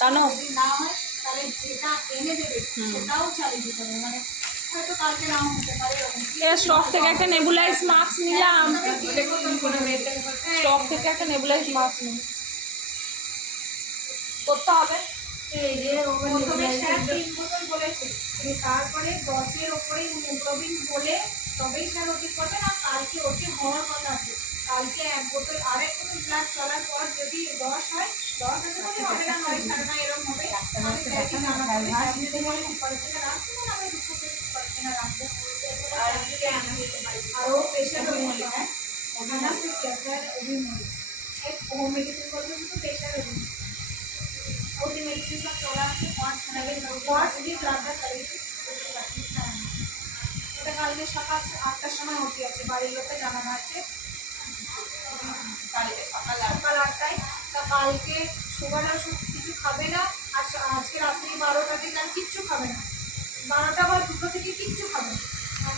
জানো যদি না হয় তাহলে যেটা এনে দেবে সেটাও চালিয়ে দিতে হবে, মানে হয়তো কালকে নাও হতে পারে এরকম। স্টক থেকে একটা নেবুলাইজ মাস্ক নিলাম, স্টক থেকে একটা নেবুলাইজ মাস্ক নিই, করতে হবে। এই যে প্রথমে স্যার 3 বোতল বলেছে, তারপরে 10-এর ওপরে হিমোগ্লোবিন বলে তবেই স্যার ওটি করবেন। আর কালকে ওটি হওয়ার কথা আছে, কালকে 1 বোতল আর 1 বোতল ব্লাড চলার পর যদি 10 হয়, 10 হতে পারে, হবে না 9 সাড়ে 9 এরকম হবে। আমি স্যারকে জানাতে হবে, স্যার যদি বলে সুপারভিশনে রাখতে না, আমি দুটো সুপারভিশনে রাখবো। আর ও পেশেন্ট অভিমুখী, হ্যাঁ অ্যানাস্থেসিয়া স্যার অভিমুখী, এক হোম মেডিসিন করবে শুধু পেশেন্ট অভিমুখী। ওটি मेडिसिन का चला के 5 भी ज़्यादा करेगी। এটা কালকে সকাল 8টার সময় ওটি আছে, বাড়ির লোককে জানানো আছে কালকে সকাল 8টায়। তা কালকে সুগার ওষুধ কিছু খাবে না, আর আজকে রাত্রি 12টা থেকে আর কিচ্ছু খাবে না। 12টা